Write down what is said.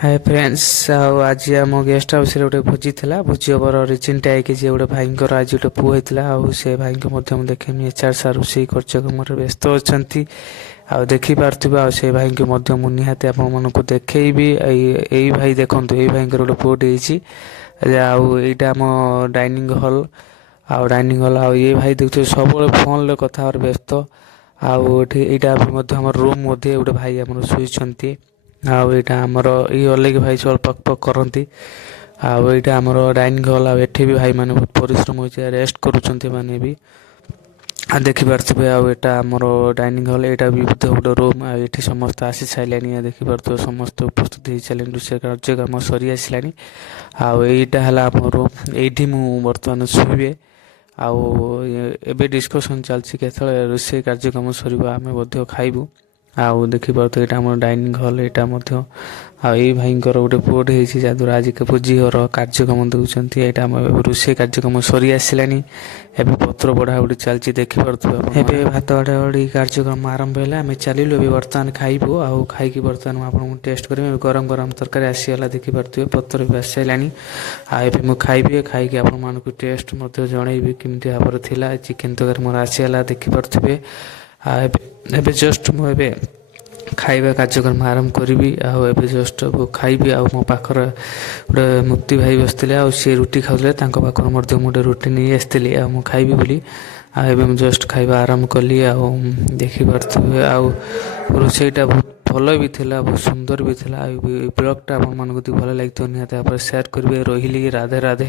Hi friends आज आम guest house रे गोटे भोजी थिला भोजी ओवर रिसेंट आइके जे गोटे भाईंकर आज गोटे पुଅ ହେଇଥିଲା ଆଉ ସେ ଭାଇଙ୍କୁ ମଧ୍ୟ ମୁଁ ଦେଖେଇମି ଏଚଆର ସାର୍ ରୋଷେଇ କାର୍ଯ୍ୟକ୍ରମରେ ବ୍ୟସ୍ତ ଅଛନ୍ତି ଆଉ ଦେଖିପାରୁଥିବେ ଆଉ ସେ ଭାଇଙ୍କୁ ମଧ୍ୟ ମୁଁ ନିହାତି ଆପଣମାନଙ୍କୁ ଦେଖେଇବି ଏଇ ଭାଇ ଦେଖନ୍ତୁ ଏଇ ଭାଇଙ୍କର ଗୋଟେ ପୁଅଟେ ହେଇଛି ଆଉ ଏଇଟା ଆମ ଡାଇନିଂ ହଲ୍ ଆଉ ଡାଇନିଂ ହଲ୍ ଆଉ ଏ ଭାଇ ଦେଖୁଥିବେ ସବୁବେଳେ ଫୋନ୍ରେ କଥା ହେବାରେ ବ୍ୟସ୍ତ ଆଉ ଏଠି ଏଇଟା ମଧ୍ୟ ଆମର ରୁମ୍ ମଧ୍ୟ ଗୋଟେ ଭାଇ ଆମର ଶୋଇଛନ୍ତି ଆଉ ଏଇଟା ଆମର ଏଇ ଅଲେଖ ଭାଇ ସବୁ ପକ୍ ପକ୍ କରନ୍ତି ଆଉ ଏଇଟା ଆମର ଡାଇନିଂ ହଲ୍ ଆଉ ଏଠି ବି ଭାଇମାନେ ବହୁତ ପରିଶ୍ରମ ହେଉଛି ରେଷ୍ଟ କରୁଛନ୍ତି ମାନେ ବି ଆଉ ଦେଖିପାରୁଥିବେ ଆଉ ଏଇଟା ଆମର ଡାଇନିଂ ହଲ୍ ଏଇଟା ବି ଗୋଟେ ରୁମ୍ ଆଉ ଏଠି ସମସ୍ତେ ଆସି ସାରିଲେଣି ଦେଖିପାରୁଥିବେ ସମସ୍ତେ ଉପସ୍ଥିତ ହେଇସାରିଲେଣି ରୋଷେଇ କାର୍ଯ୍ୟକ୍ରମ ସରି ଆସିଲାଣି ଆଉ ଏଇଟା ହେଲା ଆମ ରୁମ୍ ଏଇଠି ମୁଁ ବର୍ତ୍ତମାନ ଶୋଇବେ ଆଉ ଏବେ ଡିସ୍କସନ୍ ଚାଲିଛି କେତେବେଳେ ରୋଷେଇ କାର୍ଯ୍ୟକ୍ରମ ସରିବ ଆମେ ମଧ୍ୟ ଖାଇବୁ ଆଉ ଦେଖିପାରୁଥିବେ ଏଇଟା ଆମର ଡାଇନିଂ ହଲ୍ ଏଇଟା ମଧ୍ୟ ଆଉ ଏଇ ଭାଇଙ୍କର ଗୋଟେ ପୁଅଟେ ହେଇଛି ଯାହାଦ୍ୱାରା ଆଜି ଭୋଜି ଘର କାର୍ଯ୍ୟକ୍ରମ ଦେଉଛନ୍ତି ଏଇଟା ଆମ ରୋଷେଇ କାର୍ଯ୍ୟକ୍ରମ ସରି ଆସିଲାଣି ଏବେ ପତ୍ର ବଢ଼ାବଢ଼ି ଚାଲିଛି ଦେଖିପାରୁଥିବେ ଏବେ ଭାତ ବଢ଼ାବଢ଼ି କାର୍ଯ୍ୟକ୍ରମ ଆରମ୍ଭ ହେଲା ଆମେ ଚାଲିଲୁ ଏବେ ବର୍ତ୍ତମାନ ଖାଇବୁ ଆଉ ଖାଇକି ବର୍ତ୍ତମାନ ମୁଁ ଆପଣଙ୍କୁ ଟେଷ୍ଟ କରିବି ଗରମ ଗରମ ତରକାରୀ ଆସିଗଲା ଦେଖିପାରୁଥିବେ ପତ୍ର ବି ଆସିସାରିଲାଣି ଆଉ ଏବେ ମୁଁ ଖାଇକି ଆପଣମାନଙ୍କୁ ଟେଷ୍ଟ ମଧ୍ୟ ଜଣେଇବି କେମିତି ଭାବରେ ଥିଲା ଚିକେନ୍ ତରକାରୀ ମୋର ଆସିଗଲା ଦେଖିପାରୁଥିବେ ଆଉ ଏବେ ଜଷ୍ଟ ମୁଁ ଏବେ ଖାଇବା କାର୍ଯ୍ୟକ୍ରମ ଆରମ୍ଭ କରିବି ଆଉ ଏବେ ଜଷ୍ଟ ଖାଇବି ଆଉ ମୋ ପାଖରେ ଗୋଟେ ମୁକ୍ତି ଭାଇ ବସିଥିଲେ ଆଉ ସିଏ ରୁଟି ଖାଉଥିଲେ ତାଙ୍କ ପାଖରୁ ମଧ୍ୟ ମୁଁ ଗୋଟେ ରୁଟି ନେଇ ଆସିଥିଲି ଆଉ ମୁଁ ଖାଇବି ବୋଲି ଆଉ ଏବେ ମୁଁ ଜଷ୍ଟ ଖାଇବା ଆରମ୍ଭ କଲି ଆଉ ଦେଖିପାରୁଥିବେ ଆଉ ରୋଷେଇଟା ବହୁତ ଭଲ ବି ଥିଲା ବହୁତ ସୁନ୍ଦର ବି ଥିଲା ଆଉ ବ୍ଲଗ୍ଟା ଆପଣମାନଙ୍କୁ ଯଦି ଭଲ ଲାଗିଥିବ ନିହାତି ଭାବରେ ସେୟାର କରିବେ ରହିଲି ରାଧେ ରାଧେ।